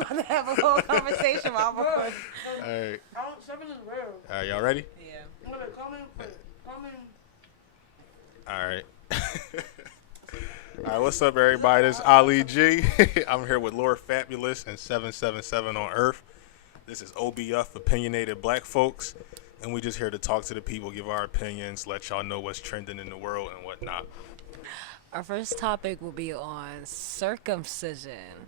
about to have a whole conversation while I'm recording. All right. 7 is rare. All right, y'all ready? Yeah. Comment. All right. All right, what's up, everybody? This is Ali G. I'm here with Lord Fabulous and 777 on Earth. This is OBF, Opinionated Black Folks, and we just here to talk to the people, give our opinions, let y'all know what's trending in the world and whatnot. Our first topic will be on circumcision.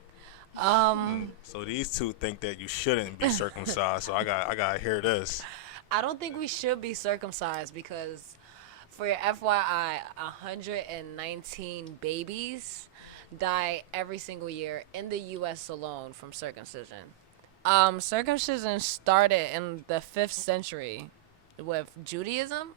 So these two think that you shouldn't be circumcised, so I gotta hear this. I don't think we should be circumcised because, for your FYI, 119 babies die every single year in the U.S. alone from circumcision. Circumcision started in the 5th century with Judaism.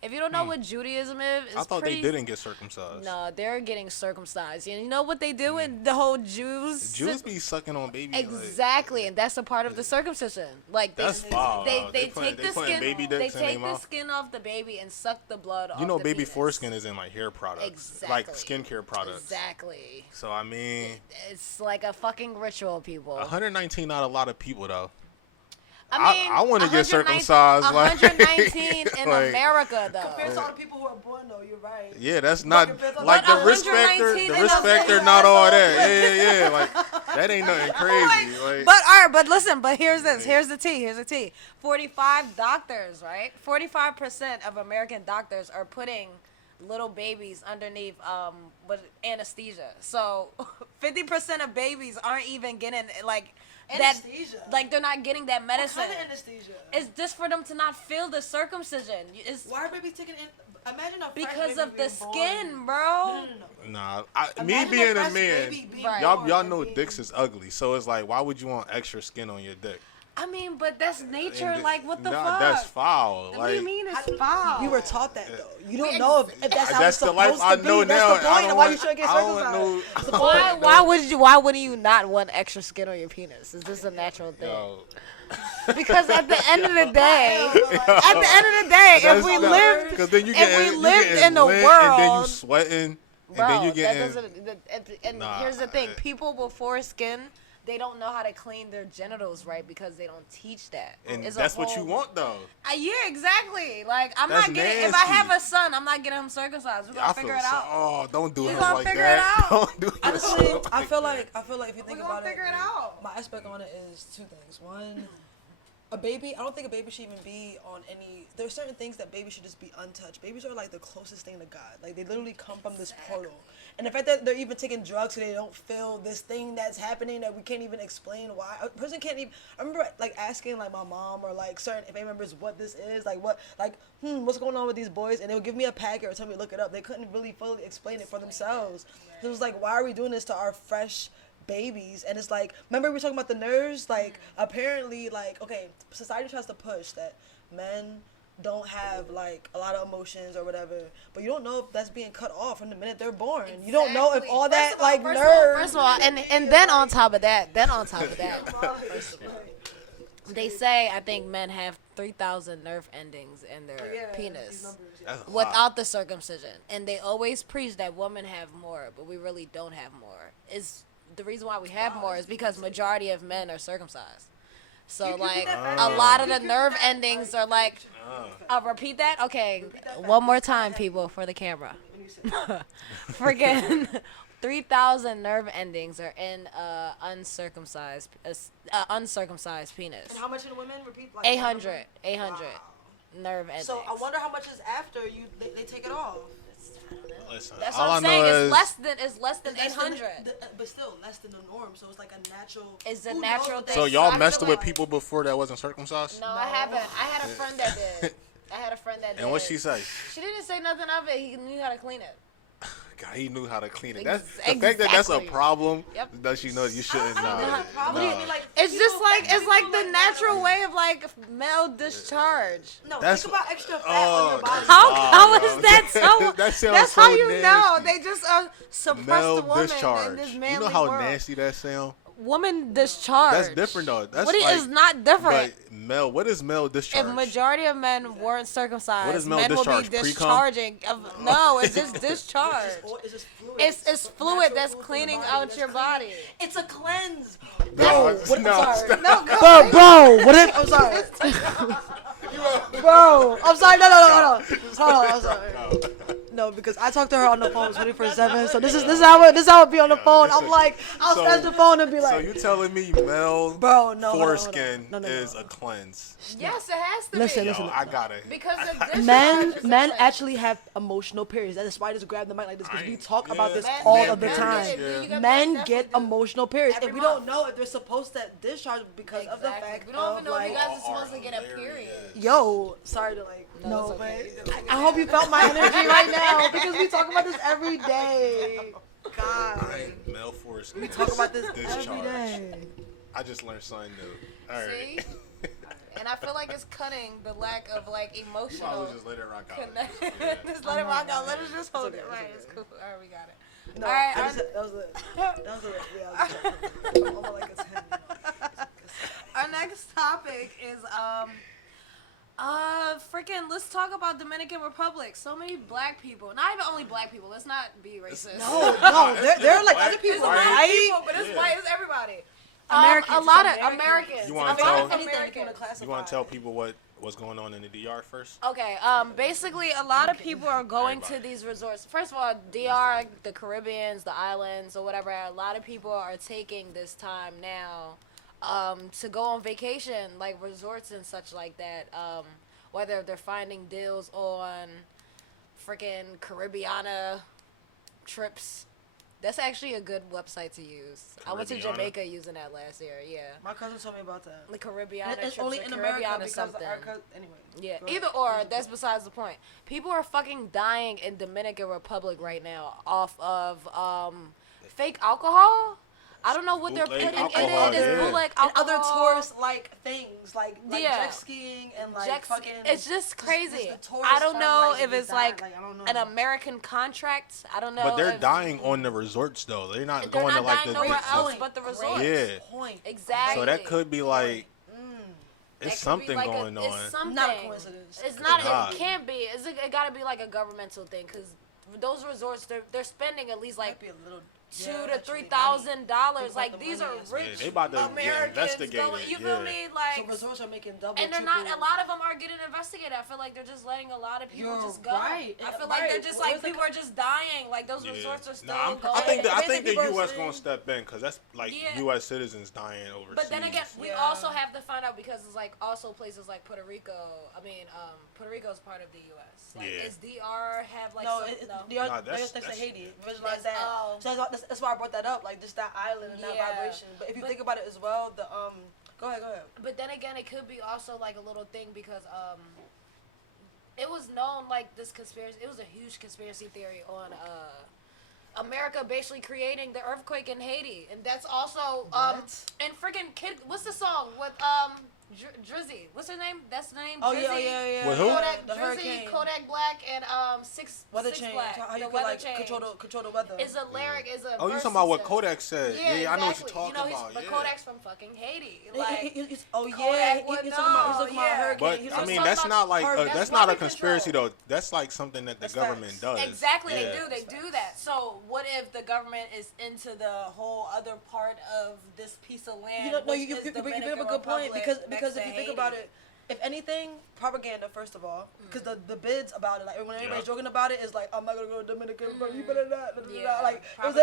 If you don't know what Judaism is, I thought they didn't get circumcised. No, they're getting circumcised. And you know what they do with the whole Jews? Jews be sucking on babies. Exactly, and that's a part of the circumcision. Like that's foul. They take the skin. They take the skin off the baby and suck the blood off. You know, the baby penis. foreskin is in like hair products, Exactly. like skincare products. Exactly. So I mean, it's like a fucking ritual, people. 119, not a lot of people though. I mean, I want to get circumcised. 119 in like, America, though. Compared to all the people who are born, though, you're right. Yeah, that's not like But the risk factor. 119 The risk factor, not all that. Yeah. Like that ain't nothing crazy. Like, But all right, but listen. But here's this. Here's the tea. 45 doctors, right? 45% of American doctors are putting little babies underneath with anesthesia. So 50% of babies aren't even getting like. Anesthesia. Like they're not getting that medicine. What kind of anesthesia? It's just for them to not feel the circumcision. Why are babies taking in? Imagine a because of the skin, born. bro. No. Nah, me being a man, Right. y'all know dicks is ugly. So it's like, why would you want extra skin on your dick? I mean, but that's nature. Like, what the nah, fuck? That's foul. What do you mean it's foul? You were taught that though. You don't know if that's how That's it's the supposed life I to be. know now. That's the point of why you shouldn't get circumcised. Why wouldn't you not want extra skin on your penis? Is this a natural thing? Yo. Because at the end of the day, if we lived in the world, and then you sweating, bro, and then you that getting. doesn't. And here's the thing: people with foreskin, they don't know how to clean their genitals right because they don't teach that. And that's what you want, though. Yeah, exactly. Like That's not getting. If I have a son, I'm not getting him circumcised. We're gonna figure it out. Oh, don't do We it gonna like figure that. it out. Don't do it. Honestly, like I feel that. like if you think We're gonna about it, figure it out. my aspect on it is two things. One, a baby. I don't think a baby should even be on any. There's certain things that babies should just be untouched. Babies are like the closest thing to God. Like they literally come from this portal. And the fact that they're even taking drugs so they don't feel this thing that's happening that we can't even explain why. A person can't even. I remember like asking like my mom or like certain family members what this is, like what's going on with these boys, and they would give me a packet or tell me to look it up. They couldn't really fully explain it for themselves. So it was like, why are we doing this to our fresh babies? And it's like, remember we were talking about the nerves? Like apparently, like okay, society tries to push that men don't have like a lot of emotions or whatever, but you don't know if that's being cut off from the minute they're born. Exactly. You don't know if all that nerves. First of all, and then on top of that, they say I think men have 3,000 nerve endings in their penis without the circumcision, and they always preach that women have more, but we really don't have more. Is the reason why we have more is because majority of men are circumcised. So like a lot of the nerve endings are like. I'll repeat that. Okay, one more time, people, for the camera. Freaking 3,000 nerve endings are in uncircumcised penis. And how much in women? Repeat. Like 800 wow. nerve endings. So I wonder how much is after they take it off. Listen, That's all what I'm I saying. know It's less than 800. But still less than the norm. So it's like a natural. It's a natural thing. So y'all I messed feel with like- people before that wasn't circumcised? No, I haven't. I had a friend that did. And what she say? She didn't say nothing of it. He knew how to clean it. God, he knew how to clean it. That's the fact that that's a problem. Yep. That you know you shouldn't. It's just like the natural way of like male discharge. No, That's think about extra fat on your body. How is that so? That sounds That's so how you nasty. know they just suppress Male the woman discharge. in this You manly know how world. nasty that sound? Woman discharge. That's different though. That's what like, is not different. But male, what is male discharge? If majority of men weren't circumcised, What is male men will be discharge? Pre-cum? discharging. No, it's just discharge. It's just fluid. It's fluid that's cleaning out your body. It's a cleanse. No, Bro, no, bro, what if? I'm sorry. Bro, I'm sorry. No. Hold on, I'm sorry. No, because I talk to her on the phone 24/7. So this is how it be on the phone. I'm like, I'll snatch the phone and be like. So you telling me male foreskin is a cleanse? Yes, it has to be. Listen. I got it. Because men actually have emotional periods. That's why I just grab the mic like this, because we talk about this all of the time. Men get emotional periods, and we don't know if they're supposed to discharge because of the fact we don't even of know if like. you guys are supposed to get a period. Yo, sorry to like. No, but I hope you felt my energy right now because we talk about this every day. God. Male foreskin. We talk about this Discharge. every day. I just learned something new. All right. See? And I feel like it's cutting the lack of like emotional. Probably just let it rock out. Just let it rock out. Let us just hold it. Right, it's cool. All right, we got it. No, all right, that was it. Yeah, I'm like a 10. Our next topic is let's talk about Dominican Republic. So many black people. Not even only black people. Let's not be racist. No, they're like other people, It's right? people, but it's white. It's everybody. Americans. A lot of Americans. You want to tell people what's going on in the DR first? Okay. Basically, a lot of people are going to these resorts. First of all, DR, the Caribbeans, the islands, or whatever. A lot of people are taking this time now to go on vacation, like resorts and such like that. Whether they're finding deals on freaking Caribbeana trips. That's actually a good website to use. I went to Jamaica using that last year. Yeah. My cousin told me about that. The Caribbean. It's only in America because something. Anyway. Yeah. Either or. That's besides the point. People are fucking dying in Dominican Republic right now off of fake alcohol. I don't know what they're putting in it. It's bootleg alcohol. And other tourist-like things, like jet skiing and like fucking. It's just crazy. I don't know if it's like an American contract. I don't know. But they're dying on the resorts though. They're not going to like the. Nowhere else but the resorts. Yeah. Exactly. So that could be like. It's something like going on. It's something. Not a coincidence. It's not. It can't be. It got to be like a governmental thing because those resorts they're spending at least like $2,000 to $3,000. Like these are rich they about to Americans going. You feel me? Like so resorts are making double. And they're not. A lot of them are getting investigated. I feel like they're just letting a lot of people just go. Right. I feel like they're just like people are just dying. Like those resorts are still going. I think the U.S. gonna step in because that's like U.S. citizens dying overseas. But then again, we also have to find out because it's like also places like Puerto Rico. I mean, Puerto Rico is part of the U.S. Like, is DR have like DR next to Haiti. Visualize that. So that's why I brought that up. Like just that island and that vibration. But if you think about it as well, go ahead. But then again, it could be also like a little thing because it was known like this conspiracy. It was a huge conspiracy theory on America basically creating the earthquake in Haiti, and that's also and freaking kid. What's the song with Drizzy? What's her name? That's the name. Oh Drizzy. yeah. With who? Kodak, the Drizzy, hurricane. Kodak Black, and Six change. Black. How you the could weather like change. control the weather. Is a lyric. Is a. Oh, you talking about what Kodak said? Yeah, exactly. I know what you're talking about. But Kodak's from fucking Haiti. Like, he's talking about hurricane. But I mean, that's not like that's not a conspiracy though. That's like something that the government does. Exactly, they do that. So what if the government is into the whole other part of this piece of land? You bring up a good point because if you think about it, if anything, propaganda first of all, because the bids about it, like when everybody's joking about it, is like I'm not gonna go to Dominican, but you better not. Like it was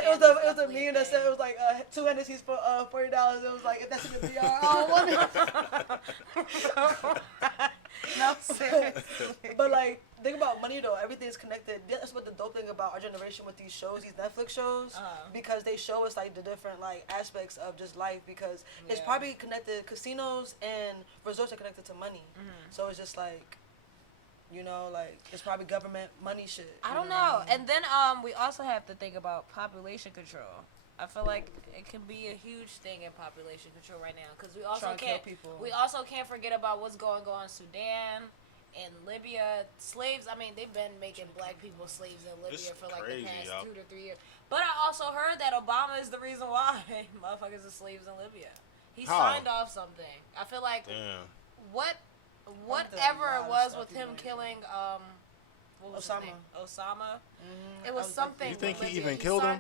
a meme that said it was like 2 Hennessy's for $40. It was like if that's in the DR, I don't want it. No, seriously. But like think about money though. Everything's connected. That's what the dope thing about our generation with these shows, these Netflix shows, because they show us like the different like aspects of just life. Because it's probably connected. Casinos and resorts are connected to money. So it's just like, like it's probably government money shit. I don't know. And then we also have to think about population control. I feel like it can be a huge thing in population control right now because we also can't forget about what's going on in Sudan and Libya. Slaves. I mean, they've been making black people slaves in Libya for like the past 2 to 3 years. But I also heard that Obama is the reason why motherfuckers are slaves in Libya. He signed off something. I feel like whatever it was with him killing Osama. It was something. You think he even killed him?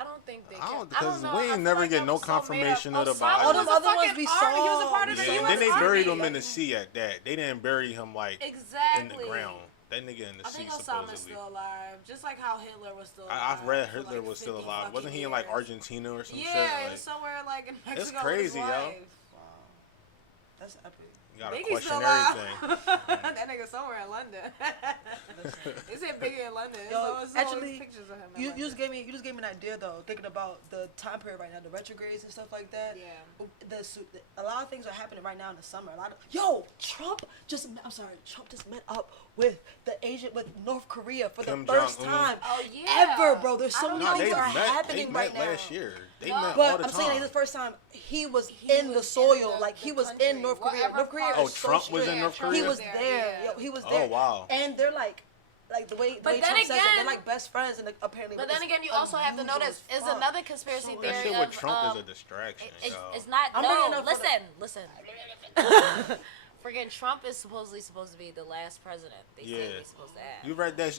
I don't think they did. I don't, because we ain't never get no confirmation of the body. All them other ones we saw. He was a part of the U.S. And then they Army. buried him in the sea at that. They didn't bury him like in the ground. That nigga in the sea, supposedly. I think Osama's still alive. Just like how Hitler was still alive. I've read Hitler was still alive. Wasn't he in like Argentina or some shit? Yeah, somewhere like in Mexico. It's crazy, yo. Wow. That's epic. You gotta Biggie's question everything. That nigga somewhere in London. They said Biggie in London. Yo, so actually, pictures of him. You just gave me an idea though. Thinking about the time period right now, the retrogrades and stuff like that. Yeah. A lot of things are happening right now in the summer. Trump just met up with North Korea for Kim the first Jong-un. time ever, bro. There's so many things are happening right now. Last year. They met But all the I'm time. saying like, the first time he was in the soil, he was in North Korea. North Korea. Oh, is so Trump was strict. in North Korea? He was there. Yo, he was there. Oh, wow. And they're like the way Trump says it, they're like best friends, and apparently. But then again, you also have to notice is another conspiracy theory that shit with Trump is a distraction. It's not. No, listen. Friggin' Trump is supposed to be the last president. They say he's supposed to have. You read that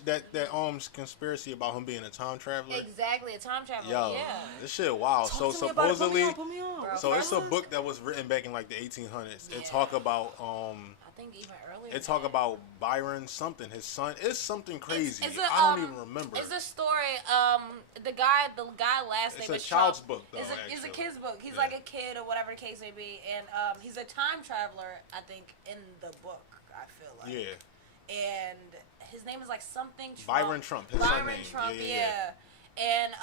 conspirasi about him being a time traveler? Exactly, a time traveler. Yo, yeah. This shit wild. So supposedly, put me on. so it's a book that was written back in like the 1800s. It talk about I think even earlier. It talk about Byron something. His son. It's something crazy. I don't even remember. It's a story. The guy last name is It's a child's Trump. book though. It's a kid's book. He's like a kid or whatever the case may be, and he's a time traveler. I think in the book, I feel like. Yeah. And his name is like something Trump. Byron Trump. His Byron name. Trump. Yeah. And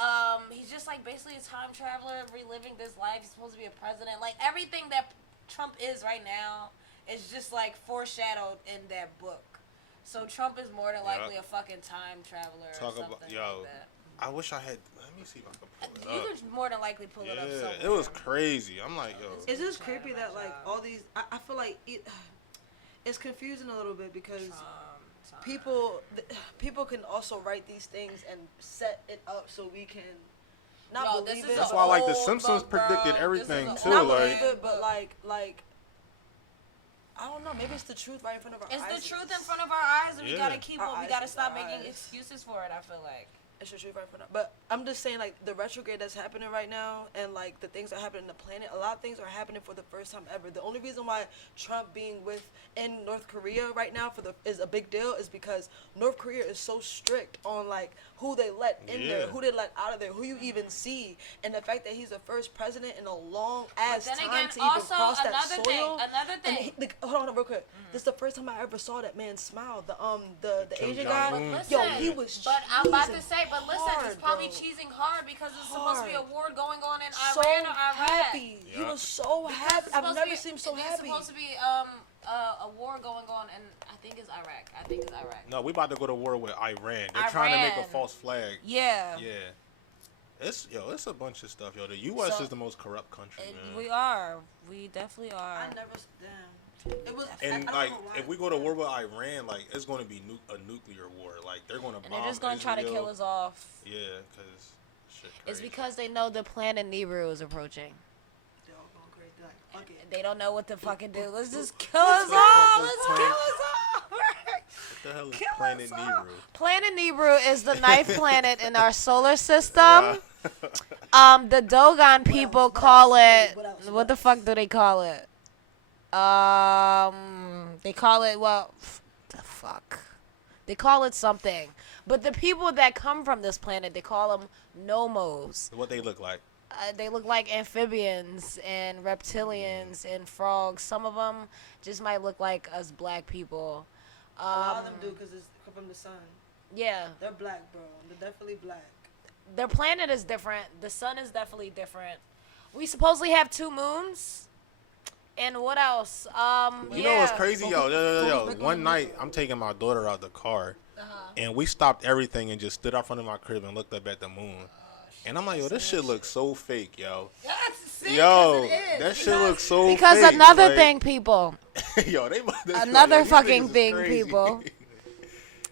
he's just like basically a time traveler reliving this life. He's supposed to be a president. Like everything that Trump is right now is just like foreshadowed in that book. So Trump is more than likely a fucking time traveler or something like that. I wish I had. Let me see if I can pull it up. You could more than likely pull it up somewhere. It was crazy. I'm like, yo. It's just creepy that like all these. I feel like it's confusing a little bit because people can also write these things and set it up so we can not believe it. That's why like The Simpsons predicted everything too. Not like believe it, but like. I don't know. Maybe it's the truth right in front of our eyes. It's the truth in front of our eyes, and we gotta we gotta stop making excuses for it. I feel like it's the truth right in front of. But I'm just saying, like the retrograde that's happening right now, and like the things that happen in the planet. A lot of things are happening for the first time ever. The only reason why Trump being in North Korea right now is a big deal is because North Korea is so strict on like who they let in there, who they let out of there, who you even see, and the fact that he's the first president in a long ass time to even cross that soil. Another thing. Hold on, real quick. This is the first time I ever saw that man smile. The Asian guy. Listen, yo, he was. But I'm about to say, listen, he's probably cheesing hard because it's supposed to be a war going on in Iran or Iraq. Happy. He was so happy. I've never seen him so happy. It's supposed to be a war going on, and I think it's Iraq. No, we about to go to war with Iran. They're trying to make a false flag. Yeah. Yeah. It's a bunch of stuff, yo. The U.S. is the most corrupt country, man. We are. We definitely are. I never. Damn. It was. And like, if we go to war with Iran, like, it's going to be a nuclear war. Like, they're going to bomb. And they're just going to try to kill us off. Yeah, because shit crazy. It's because they know the planet Nibiru is approaching. They don't know what to fucking do. Let's just kill us all. Let's kill us all. What the hell is Planet Nibiru? Planet Nibiru is the ninth planet in our solar system. The Dogon people call it. What the fuck do they call it? They call it the fuck. They call it something. But the people that come from this planet, they call them nomos. What they look like? They look like amphibians and reptilians and frogs. Some of them just might look like us black people. A lot of them do because it's from the sun. Yeah. They're black, bro. They're definitely black. Their planet is different. The sun is definitely different. We supposedly have 2 moons. And what else? You know what's crazy? Yo. One night, I'm taking my daughter out the car. And we stopped everything and just stood out front of my crib and looked up at the moon. And I'm like, yo, this shit looks so fake, yo. That shit looks so fake. Because another thing, people. Yo, another fucking thing, people,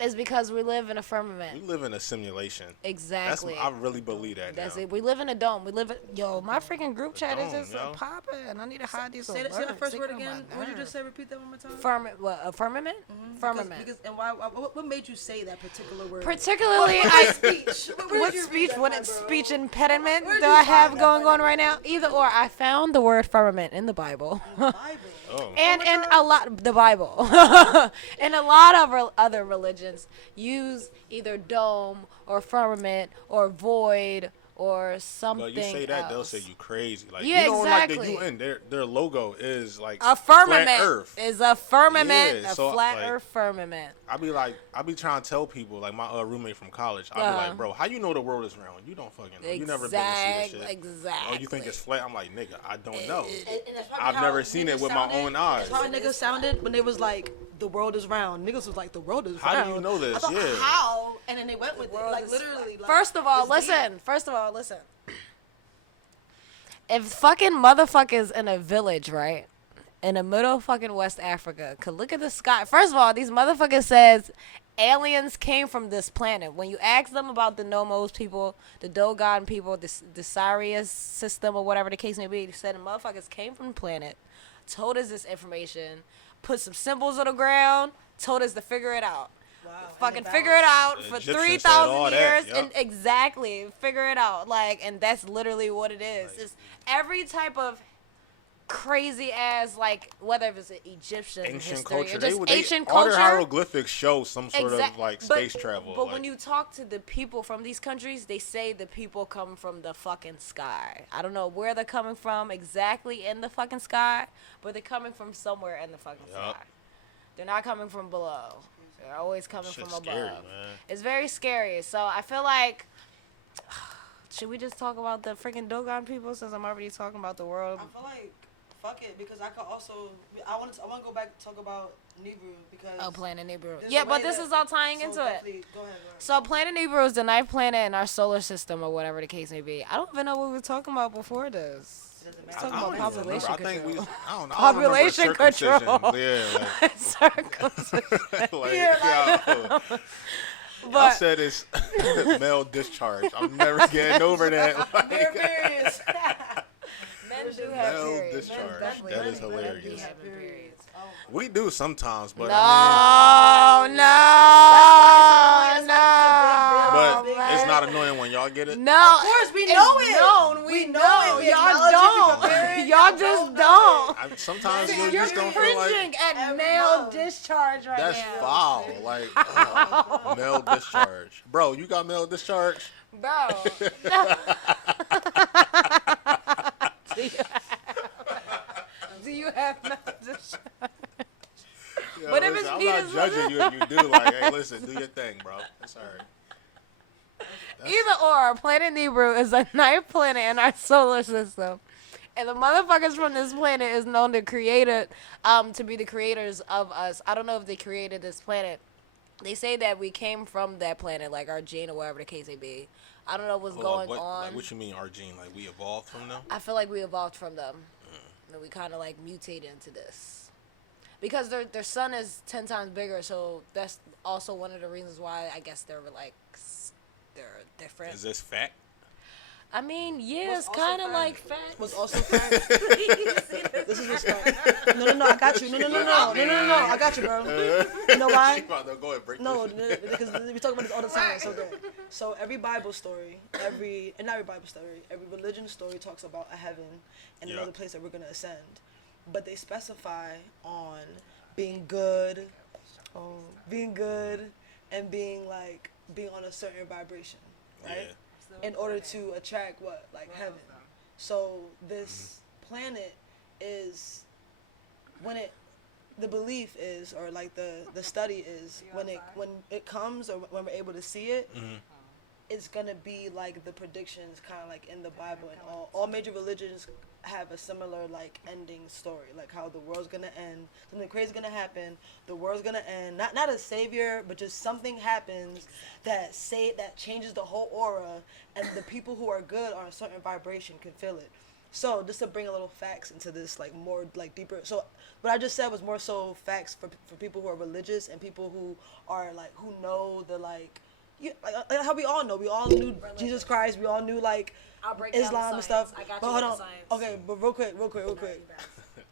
is because we live in a firmament. We live in a simulation. Exactly. I really believe that. That's it. We live in a dome. My freaking group chat is just popping. I need to hide these. Say that first word again. What did you just say? Repeat that one more time. Firmament. Mm-hmm. Firmament. Because and why? What made you say that particular word? Particularly, what speech impediment do I have going on right now? Either or. I found the word firmament in the Bible. And the Bible. And a lot of other religions use either dome or firmament or void or something. You say that, else. they'll say you crazy. Like, yeah, you know, exactly. like the UN, their logo is like a firmament. Flat Earth. Is a firmament, yeah, a flat Earth firmament. I be trying to tell people, like my roommate from college, I be like, bro, how you know the world is round? You don't fucking know. You never been to see this shit. Exactly. Oh, you think it's flat? I'm like, nigga, I don't know. And I've never seen it with my own eyes. That's how niggas sounded when they was like, the world is round. Niggas was like, the world is round. How do you know this? I thought, how? And then they went with it. Like, literally. Like, First of all, listen. If fucking motherfuckers in a village, right, in the middle of fucking West Africa, could look at the sky. First of all, these motherfuckers says aliens came from this planet. When you ask them about the Nomos people, the Dogon people, the Sirius system or whatever the case may be, they said the motherfuckers came from the planet, told us this information, put some symbols on the ground, told us to figure it out. Wow, fucking figure it out for 3,000 years yep. and exactly figure it out. Like, and that's literally what it is. Right. It's every type of crazy ass, like, whether it's an Egyptian ancient history culture, or just ancient all culture. their hieroglyphics show some sort of like space travel. But when you talk to the people from these countries, they say the people come from the fucking sky. I don't know where they're coming from exactly in the fucking sky, but they're coming from somewhere in the fucking sky. They're not coming from below. They're always coming from above. Scary, man. It's very scary. So I feel like, should we just talk about the freaking Dogon people since I'm already talking about the world? I feel like, fuck it, because I could also, I want to go back and talk about Nibiru because. Planet Nibiru. Yeah, but this is all tying into it. Go ahead. So Planet Nibiru is the ninth planet in our solar system or whatever the case may be. I don't even know what we were talking about before this. Talking about population control. I don't know. Population control. Yeah. Like, circumcision. But I said it's male discharge. I'm never getting over that. Like, Men do have male periods. discharge. That is hilarious. Periods. We do sometimes, but No. But it's not annoying when y'all get it. No, of course we know it. Known. We know it. Y'all don't. Y'all just don't. Sometimes you You're just don't feel like cringing at male discharge right that's now. foul. Like male discharge, bro. You got male discharge, bro. Do you have male discharge? Yo, But if listen, it's I'm penis, not judging you if you do. Like, hey, listen, do your thing, bro. It's alright. Either or, Planet Nibiru is a ninth planet in our solar system. And the motherfuckers from this planet is known to to be the creators of us. I don't know if they created this planet. They say that we came from that planet, like our gene or whatever the case may be. I don't know what's going on. Like, what you mean, our gene? Like, we evolved from them? I feel like we evolved from them. And we kind of, like, mutated into this. Because their sun is 10 times bigger, so that's also one of the reasons why I guess they're, like, they're different. Is this fact? I mean, yeah, it's kind of like fat. Was also fat. This is respect. No, I got you. No, I got you, bro. You know why? Go ahead, break No, because we talk about this all the time. So good. So every Bible story, not every Bible story, every religion story talks about a heaven and another place that we're gonna ascend. But they specify on being good, and being on a certain vibration, right? Yeah. In order to attract what? Like heaven. So this planet is the belief is, or like the study is, when it comes or when we're able to see it, it's gonna be like the predictions kind of like in the Bible, and all major religions have a similar like ending story, like how the world's gonna end, something crazy's gonna happen, the world's gonna end, not a savior, but just something happens that changes the whole aura, and the people who are good on a certain vibration can feel it. So just to bring a little facts into this, like more like deeper. So what I just said was more so facts for people who are religious and people who are like who know the like. Like how we all know, we all knew Jesus Christ, we all knew like Islam and stuff. I got but you hold with on, the science. okay, but real quick.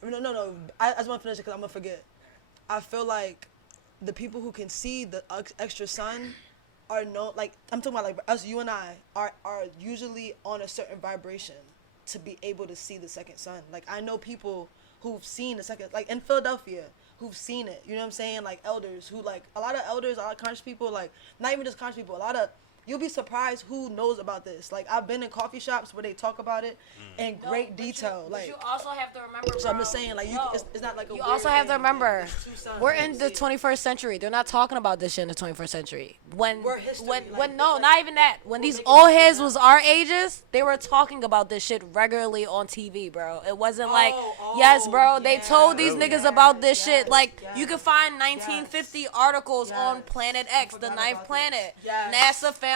No. I just want to finish it because I'm gonna forget. I feel like the people who can see the extra sun are known. Like I'm talking about, like us, you and I are usually on a certain vibration to be able to see the second sun. Like I know people who've seen the second, like in Philadelphia, who've seen it. You know what I'm saying? Like elders who, like a lot of elders, a lot of conscious people, like not even just conscious people, a lot of, you'll be surprised who knows about this. Like I've been in coffee shops where they talk about it in great detail. But you also have to remember, so I'm just saying, like it's not like a you also have to remember, we're in the 21st century. century. They're not talking about this shit in the 21st century. When no, not even that. When these old heads was our ages, they were talking about this shit regularly on TV, bro. It wasn't yes, bro. They told these niggas about this shit. Like you can find 1950 articles on Planet X, the ninth planet. NASA found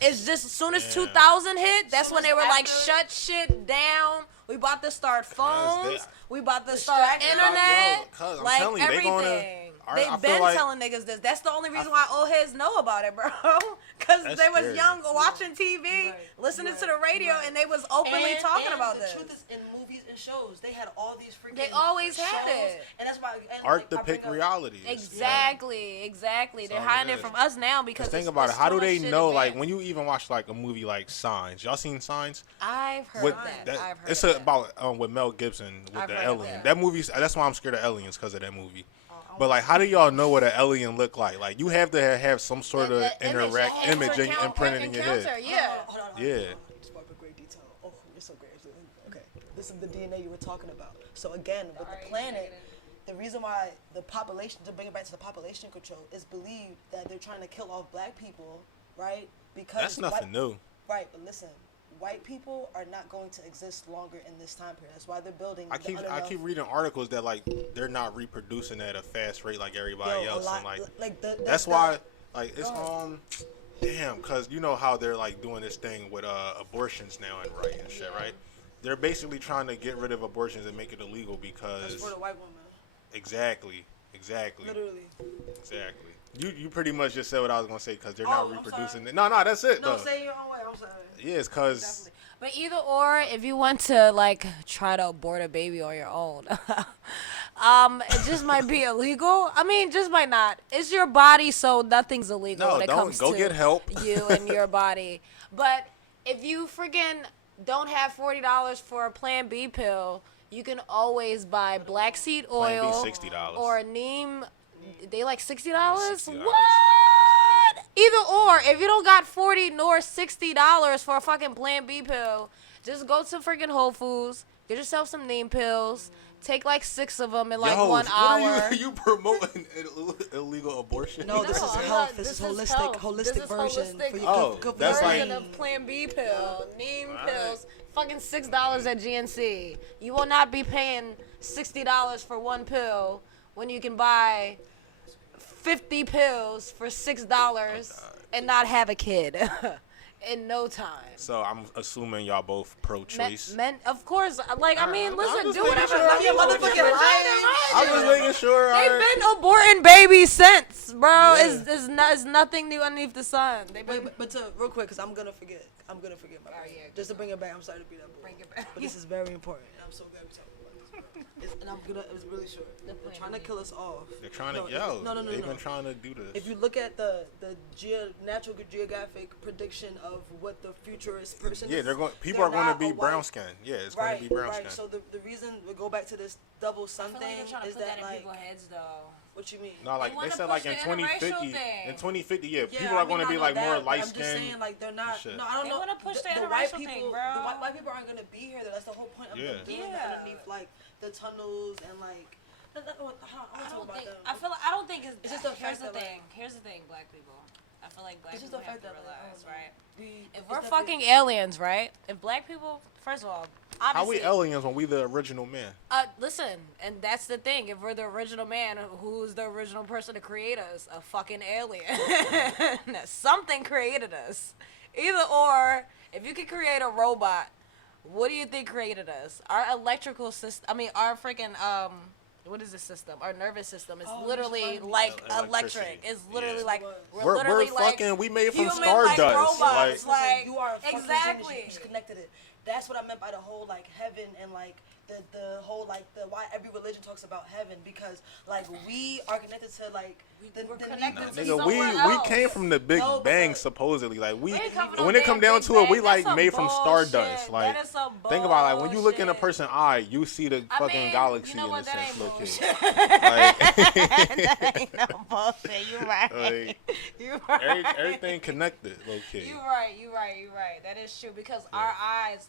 it's just as soon as 2000 hit, that's when they were like, shut shit down. We about to start phones. We about to start internet. Like everything. They've been telling niggas this. That's the only reason why old heads know about it, bro. Because they was young watching TV, listening to the radio, and they was openly talking about this. The truth is, in movies and shows, they had all these freaking They always had it. And that's why art depict reality. Exactly. They're hiding it from us now because think about it. How do they know? Like when you even watch like a movie like Signs, y'all seen Signs? I've heard that. I've heard it's about with Mel Gibson with the alien. That movie. That's why I'm scared of aliens, because of that movie. But like, how do y'all know what an alien look like? Like, you have to have some sort of image imprinted in your head. Hold on. Yeah. This brought up great detail. Oh, it's so great. Okay, this is the DNA you were talking about. So again, with the planet, the reason why the population, to bring it back to the population control, is believed that they're trying to kill off black people, right? Because that's nothing new. Right, but listen. White people are not going to exist longer in this time period. That's why they're building. I keep reading articles that like they're not reproducing at a fast rate like everybody else, and that's why like it's damn, because you know how they're like doing this thing with abortions now and shit, right? They're basically trying to get rid of abortions and make it illegal because that's for the white woman. Exactly. Literally. Exactly. You pretty much just said what I was gonna say, because they're not reproducing it. No, that's it. No, say it your own way. I'm sorry. Yeah, it's because. But either or, if you want to like try to abort a baby on your own, it just might be illegal. I mean, just might not. It's your body, so nothing's illegal when it comes to get help. You and your body. But if you freaking don't have $40 for a Plan B pill, you can always buy black seed oil Plan B $60 or neem. They like $60? What? Either or, if you don't got $40 nor $60 for a fucking Plan B pill, just go to freaking Whole Foods, get yourself some neem pills, take like 6 of them in like 1 hour. Are you promoting illegal abortion? No, this is health. This is holistic version. Good version of Plan B pill, neem pills. Fucking $6 at GNC. You will not be paying $60 for 1 pill when you can buy 50 pills for $6 and not have a kid in no time. So I'm assuming y'all both pro-choice. Men, of course. Like, I mean, listen, do whatever. I'm just making sure. They've been aborting babies since, bro. It's nothing new underneath the sun. But to, real quick, because I'm gonna forget my just to bring it back. I'm sorry to be that boy. Bring it back. But this is very important. I'm so glad we talked about this, bro. And it's really short. They're trying to kill us off. They're trying to, they've been trying to do this. If you look at the natural geographic prediction of what the futurist person is, people are going to be brown skin. Yeah, it's going to be brown skin. So the reason we go back to this double sun thing is that in people's heads, though. What you mean? No, like they said, like in 2050, people are going to be like more light skinned. I'm just saying, like they're not. Shit. No, I don't know. They want to push the white interracial people, thing, bro. The white people aren't going to be here. That's the whole point of them doing that underneath like the tunnels and like. I don't think it's just the Here's the thing, black people. I feel like black people have to realize, right? If we're fucking aliens, right? If black people, first of all, obviously. How we aliens when we the original man? Listen, and that's the thing. If we're the original man, who's the original person to create us? A fucking alien. Something created us. Either or, if you could create a robot What do you think created us? Our electrical system. I mean, our freaking what is the system? Our nervous system is literally like electric. It's literally like we're literally like fucking. We made from human, stardust. like robots. Like you are a fucking exactly. genius. You just connected it. That's what I meant by the whole like heaven and like the whole like the why every religion talks about heaven, because like we are connected to like we're connected to nigga, we came from the Big Bang supposedly. Like when it come down to it, we like made from stardust. Like think about it, like when you look in a person's eye, you see the fucking galaxy in a sense. Look that ain't no bullshit. You right. Like, you right. Everything connected, low key. You right. That is true, because our eyes,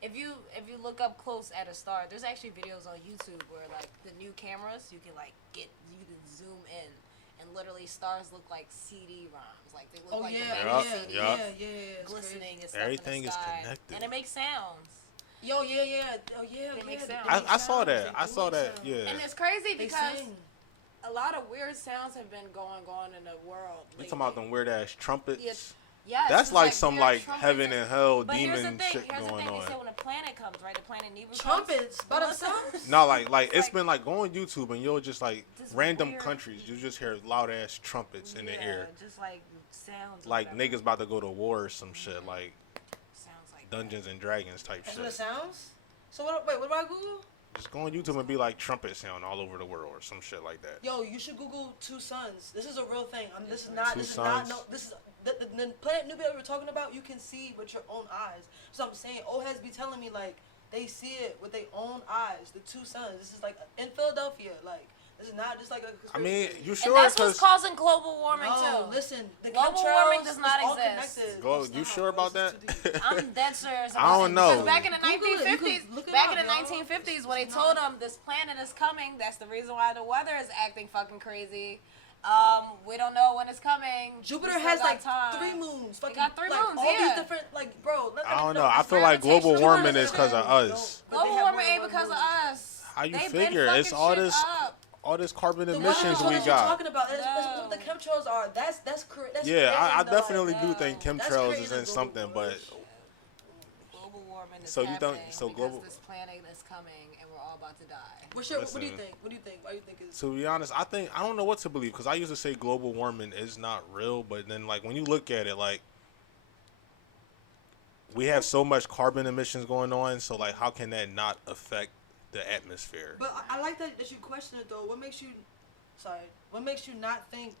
if you look up close at a star, there's actually videos on YouTube where like the new cameras, you can zoom in, and literally stars look like CD-ROMs, like they look like the CD, glistening and stuff. Everything in the is sky. connected, and it makes sounds. It makes sounds. I saw that. Yeah. And it's crazy because a lot of weird sounds have been going on in the world. You talking about them weird ass trumpets? Yes, that's like some like trumpets heaven and hell but demon shit here's going the thing. on. They say when a planet comes, right? The planet Nebra trumpets by themselves. No, like it's been like go on YouTube and you'll just like random countries, you just hear loud ass trumpets in the air, just like sounds. Like niggas about to go to war or some shit, like sounds like Dungeons and Dragons type shit. That's what it sounds. So what about Google? Just go on YouTube and be like trumpet sound all over the world or some shit like that. Yo, you should Google two suns. This is a real thing. This is the planet Nubia we were talking about. You can see with your own eyes. So I'm saying, old heads be telling me like they see it with their own eyes. The two suns. This is like in Philadelphia. Like this is not just like a conspiracy. I mean, you sure? And that's what's causing global warming too. Listen, the global warming does not exist. You sure about that? I'm dead serious. I don't know. Back in the 1950s, when they told them this planet is coming, that's the reason why the weather is acting fucking crazy. We don't know when it's coming. Jupiter has like 3 moons. It got 3 moons. All these different bro. I don't know. I feel like global warming is because of us. Global warming ain't because of us. How you figure? It's all this carbon emissions we got. Talking about that's what the chemtrails are. That's correct. Yeah, I definitely do think chemtrails is in something, but global warming is global. This planet is coming and we're all about to die. What do you think? What do you think? Why do you think it's? To be honest, I don't know what to believe, because I used to say global warming is not real, but then like when you look at it, like we have so much carbon emissions going on, so like how can that not affect the atmosphere? But I like that you question it though. What makes you not think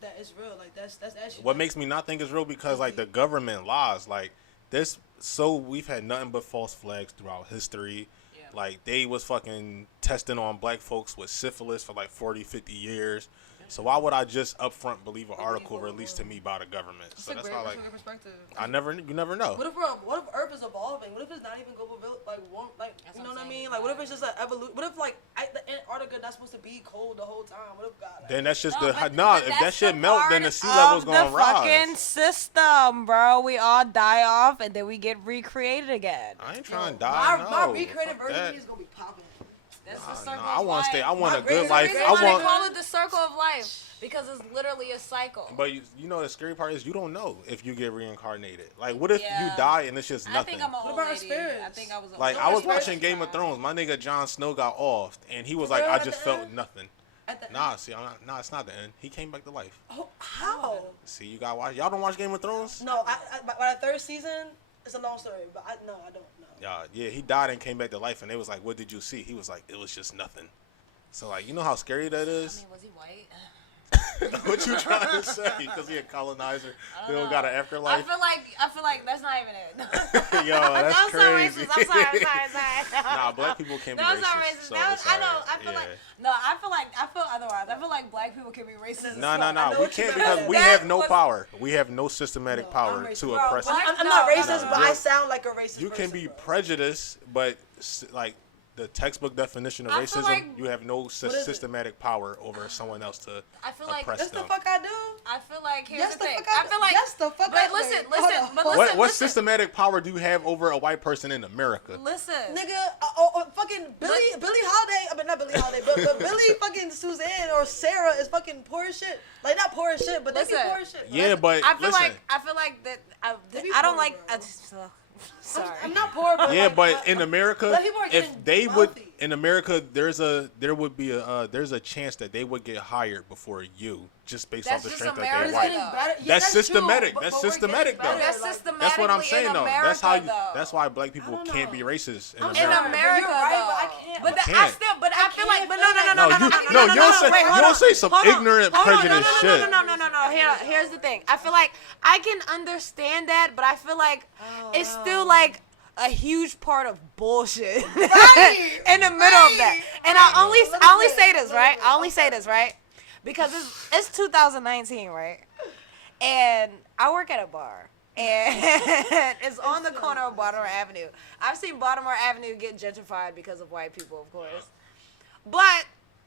that it's real? Like that's actually. What makes me not think it's real? Because like the government lies, like this. So we've had nothing but false flags throughout history. Yeah. Like they was fucking testing on black folks with syphilis for like 40, 50 years. So why would I just upfront believe an article released to me by the government? That's so that's why, like, perspective. You never know. What if Earth is evolving? What if it's not even global, like warm, like you know what I mean? Like what if it's just an evolution? What if like the Antarctica not supposed to be cold the whole time? What if God? Like, then that's just if that shit melt, then the sea level's gonna rise. Fucking system, bro. We all die off and then we get recreated again. I ain't trying to die. My recreated version is gonna be popping. That's the circle I want to stay. I want a good life. I want to call it the circle of life because it's literally a cycle. But you know the scary part is you don't know if you get reincarnated. Like, what if you die and it's just nothing? I think I'm an old lady. I think I was. I was watching Game of Thrones. My nigga Jon Snow got offed, and he was like, I just felt nothing. It's not the end. He came back to life. Oh, how? See, you got watch. Y'all don't watch Game of Thrones? No, by the 3rd season, it's a long story, but I don't know. Yeah, he died and came back to life, and they was like, "What did you see?" He was like, "It was just nothing." So like, you know how scary that is. I mean, was he white? What you trying to say? Because he a colonizer, they don't got an afterlife. I feel like that's not even it. Yo, that's crazy. I'm sorry. Nah, black people can't be racist. Not racist. So I feel otherwise. I feel like black people can be racist. No. We can't because we have no power. We have no systematic power to oppress. I'm not racist, but I sound like a racist. You can be prejudiced, but like. The textbook definition of racism, you have no systematic power over someone else to oppress them. That's the fuck I do. I feel like here's the thing. Yes, the fuck I do. Listen. What systematic power do you have over a white person in America? Listen, nigga, fucking Billie Holiday. I mean not Billie Holiday, but Billie fucking Suzanne or Sarah is fucking poor as shit. Like not poor as shit, but they be poor as shit. Yeah, but I feel like that. I don't like. Sorry. I'm not poor, but yeah, but in America, if they wealthy. would in America, there's a chance that they would get hired before you, just based off the strength that they white. That's systematic. That's systematic though. That's systematic. That's what I'm saying though. That's how. That's why black people don't can't be know. racist in In America. America, right, though. but I can't. I feel like, but no. You don't say some ignorant, prejudiced shit. No. Here's the thing. I feel like I can understand that, but I feel like it's still like a huge part of bullshit in the middle of that. And I only say this, right? I only say this, right? Because it's 2019, right? And I work at a bar. And it's on the corner of Baltimore Avenue. I've seen Baltimore Avenue get gentrified because of white people, of course. But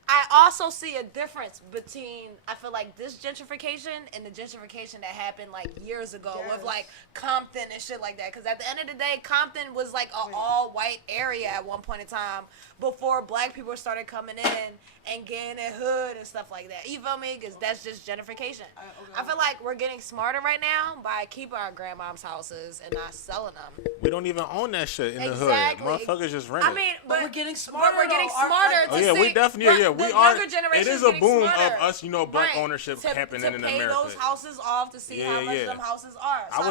I also see a difference between, I feel like, this gentrification and the gentrification that happened like years ago with like Compton and shit like that. Because at the end of the day, Compton was like an all-white area at one point in time before black people started coming in and getting a hood and stuff like that. You feel me? Because that's just gentrification. I feel like we're getting smarter right now by keeping our grandmom's houses and not selling them. We don't even own that shit in the hood. Motherfuckers just rent it. I mean, but we're getting smarter. We're getting smarter. Oh yeah, we definitely we are. It is a boom smarter. of us, black ownership happening in America. To pay those houses off to see how much them houses are. So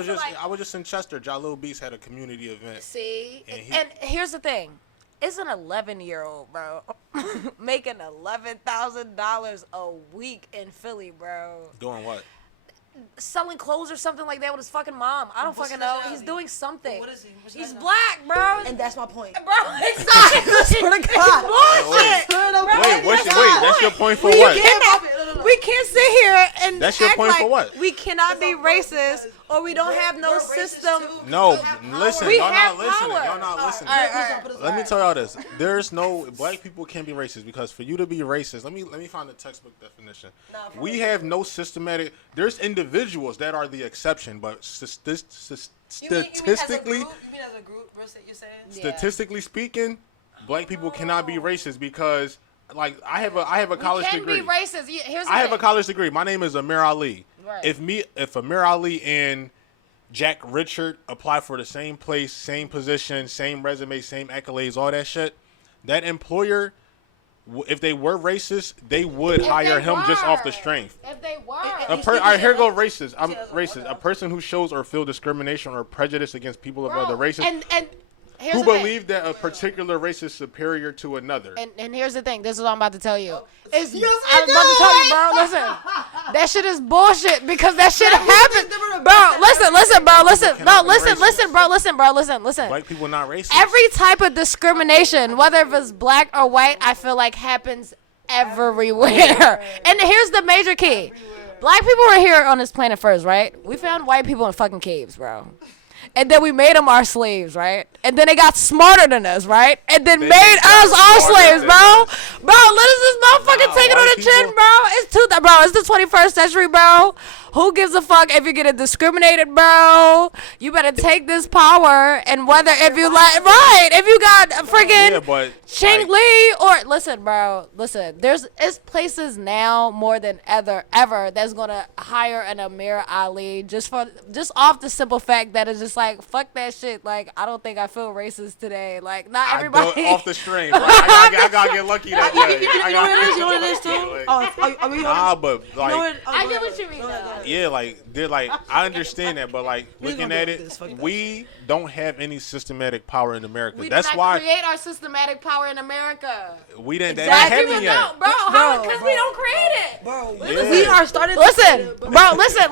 I was just in Chester. Jalil Beast had a community event. See, and here's the thing. It's an 11-year-old, bro, making $11,000 a week in Philly, bro. Doing what? Selling clothes or something like that with his fucking mom. I don't fucking know. He's doing something. What is he? He's black, bro. And that's my point. Bro, exactly. Swear to God. Bullshit. Wait, that's your point for what? We can't sit here and that's your point like for what? We cannot be racist or we don't have no system. No, listen. Y'all not listening. Power. Y'all not listening. All right. Let me tell y'all this. There's no black people can't be racist because for you to be racist, let me find the textbook definition. We have no systematic. There's individuals that are the exception, but statistically, you mean as a group, you're saying? Statistically speaking, black people cannot be racist because, like, I have a college degree. We can be racist. Here's the I thing. have a college degree. My name is Amir Ali. Right. If Amir Ali and Jack Richard apply for the same place, same position, same resume, same accolades, all that shit, that employer, if they were racist, they would hire him just off the strength. If they were. All right, here go racist. I'm racist. A person who shows or feel discrimination or prejudice against people of other races. And here's who the thing. believe that a particular race is superior to another. And here's the thing. This is what I'm about to tell you. I'm about to tell you, bro. Listen. That shit is bullshit because that shit happened. Bro, listen, bro. Listen. Black people not racist. Every type of discrimination, whether if it's black or white, I feel like happens everywhere. And here's the major key. Black people were here on this planet first, right? We found white people in fucking caves, bro. And then we made them our slaves, right? And then they got smarter than us, right? And then made us our slaves, bro. Bro, let us this motherfucker take it on the chin, bro. It's the 21st century, bro. Who gives a fuck if you get discriminated, bro? You better take this power and whether if you if you got friggin' Ching Lee or listen, it's places now more than ever that's gonna hire an Amir Ali just off the simple fact that it's just like fuck that shit. Like I don't think I feel racist today. Like not everybody off the string. Right? I gotta get lucky that day. You know what it is too? But like I get what you mean. Yeah, like they're like I understand that, but like looking at it, we don't have any systematic power in America. That's why we create our systematic power in America. We didn't. Exactly. That ain't happening yet, bro. Because we don't create it, bro. Yeah. We are starting. Listen, bro. Listen.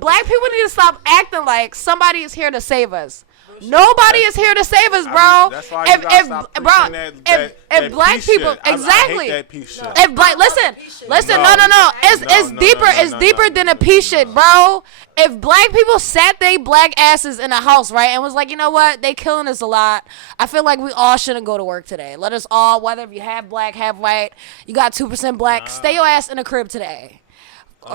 Black people need to stop acting like somebody is here to save us. Nobody is here to save us, bro. That's why you gotta stop preaching that black people, shit. exactly. I hate that piece shit. If black, listen, no. It's deeper than a piece shit, bro. If black people sat they black asses in a house, right, and was like, you know what, they killing us a lot. I feel like we all shouldn't go to work today. Let us all, whether if you have black, have white, you got 2% black, stay your ass in the crib today.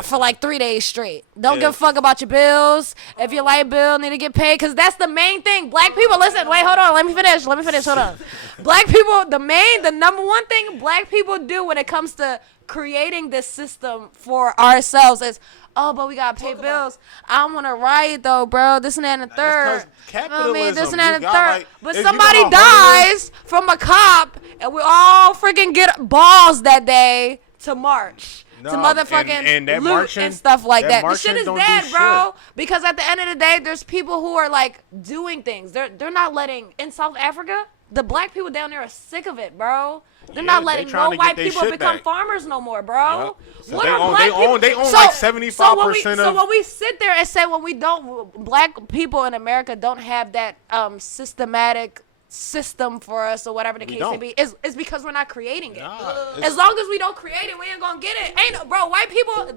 For like 3 days straight. Don't give a fuck about your bills. If your light bill need to get paid, because that's the main thing. Black people, listen, wait, hold on. Let me finish. Hold on. Black people, the number one thing black people do when it comes to creating this system for ourselves is, oh, but we gotta pay bills. I want to riot though, bro. This and that and the third. Capitalism. This and that and the third. Like, but somebody dies from a cop, and we all freaking get balls that day to march. To motherfucking and that loot marching, and stuff like that. The shit is don't dead, do bro. Because at the end of the day, there's people who are like doing things. They're not letting in South Africa. The black people down there are sick of it, bro. They're not letting no white people become farmers no more, bro. Yep. So they own like 75% So when we sit there and say black people in America don't have that systematic system for us or whatever the case may be, is because we're not creating it. As long as we don't create it, we ain't gonna get it. White people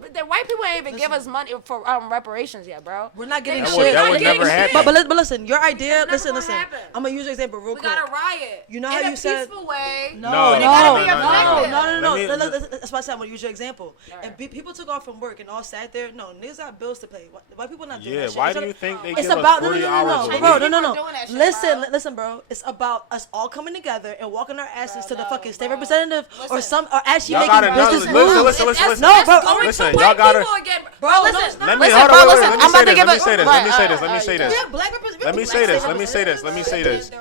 ain't even give us money for reparations yet, bro. We're not getting shit. That would never happen. But listen, your idea. Listen. I'm gonna use your example real quick. We gotta riot. You know how you said peaceful way. No. That's why I said I'm gonna use your example. And people took off from work and all sat there. No, niggas got bills to pay. White people not doing that shit. Why do you think they it's give about us 40 no, hours a bro, week? no. Listen, bro. It's about us all coming together and walking our asses to the fucking state representative or actually making business moves. Listen. No, bro. Listen, y'all gotta. Bro, listen. Let me say this.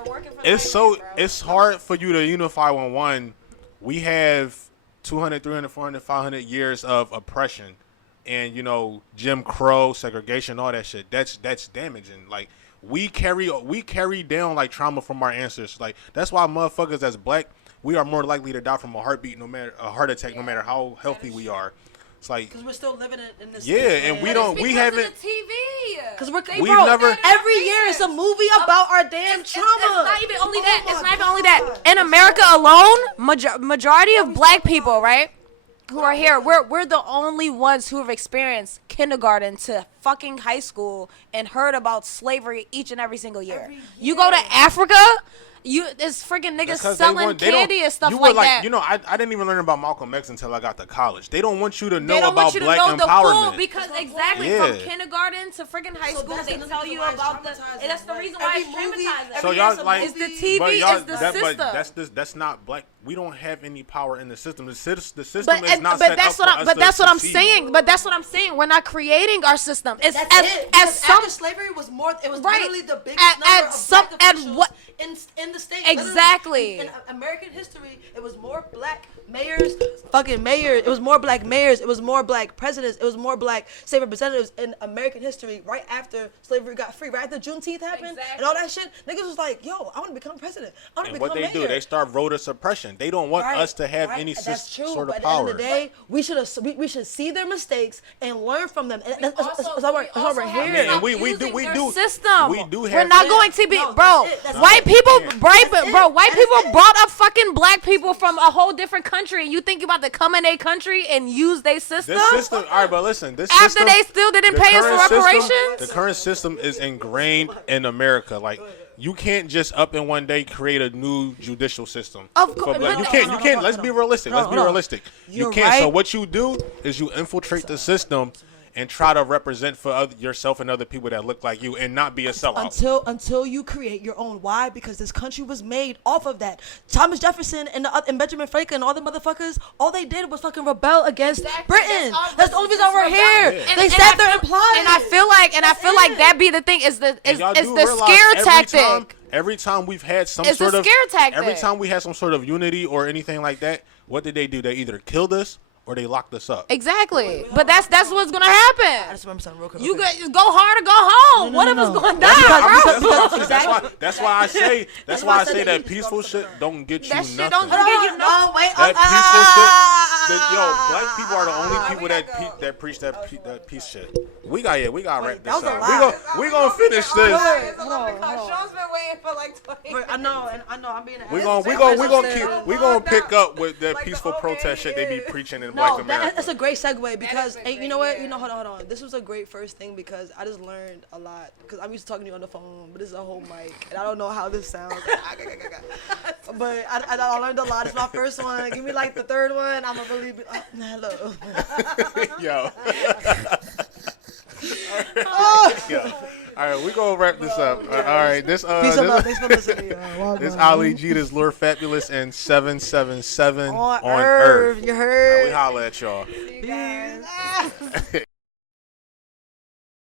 It's hard for you to unify when one, we have 200, 300, 400, 500 years of oppression and, Jim Crow, segregation, all that shit. That's damaging. Like, we carry down like trauma from our ancestors. Like, that's why motherfuckers as black, we are more likely to die from a heart attack, no matter how healthy we are. It's like, because we're still living in this. Yeah, and we haven't. Because we've never. Every year it's a movie about our damn trauma. It's not even only that. It's not even only that. In America alone, majority of black people, right, who are here, we're the only ones who have experienced kindergarten to fucking high school and heard about slavery each and every single year. You go to Africa, there's freaking niggas selling candy and stuff like that. I didn't even learn about Malcolm X until I got to college. They don't want you to know about black empowerment. Because from kindergarten to freaking high school, they tell you about and that's the reason why it's traumatizing. So y'all like, it's the TV, it's the system. But that's not black. We don't have any power in the system. The system is not set up for us. But that's what I'm saying. But that's what I'm saying. We're not creating our system. It's after slavery was more. It was literally the biggest number of black officials in the state. Exactly. In American history, it was more black mayors, it was more black mayors, it was more black presidents, it was more black state representatives in American history right after slavery got free, right after Juneteenth happened and all that shit. Niggas was like, yo, I want to become president. I want to become mayor. And what they do, they start voter suppression. They don't want us to have any sort of power. But at the end of the day, we should see their mistakes and learn from them. And that's why we're here. And we do system. We do have. We're not going to be, bro. White people brought up fucking black people from a whole different country. You think you about to come in their country and use their system? This system, all right, but listen, after they still didn't pay us for reparations? The current system is ingrained in America. Like, you can't just up in one day create a new judicial system. Of course, you can't. Let's be realistic. You can't. Right. So what you do is you infiltrate the system and try to represent for yourself and other people that look like you and not be a sellout. Until you create your own. Why? Because this country was made off of that. Thomas Jefferson and Benjamin Franklin and all the motherfuckers, all they did was fucking rebel against Britain. That's the only reason we're here. Yeah. They sat there and plotted. And I feel like that be the thing is the scare tactic. Every time we've had some sort of scare tactic. Every time we had some sort of unity or anything like that, what did they do? They either killed us or they locked us up. Exactly. But that's what's gonna happen. I just remember something real quick. You go hard or go home. One of us gonna die. That's why I say that peaceful shit don't get you nothing. Shit don't get you nothing. That peaceful shit. Black people are the only people that preach that peace shit. We gotta wrap this up. We gonna finish this. Sean's been waiting for like 20 minutes. I know. I'm being. We gonna pick up with that peaceful protest shit they be preaching in Black America. That's a great segue because you know what? Hold on. This was a great first thing because I just learned a lot because I'm used to talking to you on the phone, but this is a whole mic and I don't know how this sounds. But I learned a lot. It's my first one. Give me like the third one. I'm gonna really be hello. Yo. All right, we gonna wrap this up. All right, this peace and love. Thanks for listening. This Ali G, this Lord Fabulous, and 777 on Earth. You heard? Right, we holla at y'all. See you guys.